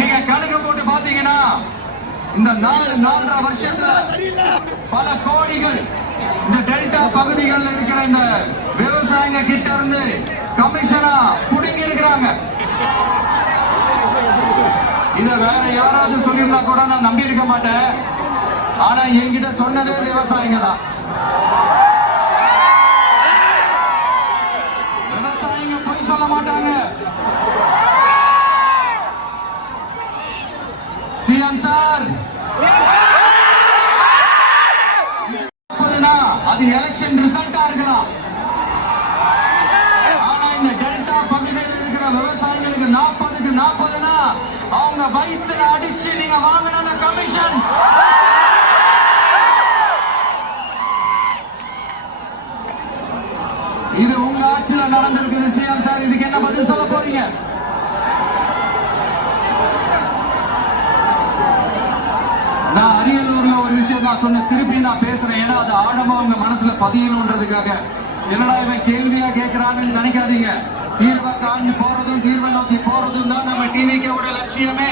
நீங்க கணக்கு போட்டு பாத்தீங்கன்னா இந்த 4.5 வருஷத்துல பல கோடிகள் இந்த டெல்டா பகுதிகளில் இருக்கிற இந்த விவசாயிங்க கிட்ட இருந்து கமிஷனா புடுங்கி இருக்கிறாங்க. இத வேற யாராவது சொல்லியிருந்தா கூட நான் நம்பி இருக்க மாட்டேன். ஆனா என்கிட்ட சொன்னதே விவசாயிங்க தான். விவசாயிங்க பொய் சொல்ல மாட்டாங்க. சிஎம் சார், அது எலெக்ஷன் ரிசல்ட்டா இருக்கலாம். ஆனா இந்த டெல்டா பகுதியில் இருக்கிற விவசாயிகளுக்கு 40க்கு 40னா அவங்க வயிற்றுல அடிச்சு நீங்க வாங்கின கமிஷன். இது உங்க ஆட்சியில நடந்திருக்குது. சிஎம் சார், இதுக்கு என்ன பதில் சொல்ல போறீங்க? நான் அரியலூர்ல ஒரு விஷயம் நான் சொன்ன, திருப்பி நான் பேசுறேன். ஏன்னா அது ஆழமா அவங்க மனசுல பதியணும்ன்றதுக்காக. என்னடா இவன் கேள்வியா கேட்கிறான்னு நினைக்காதீங்க. தீர்வை காண்டி போறதும் தீர்வை நோக்கி போறதும் தான் நம்ம டிவிக்கோட லட்சியமே.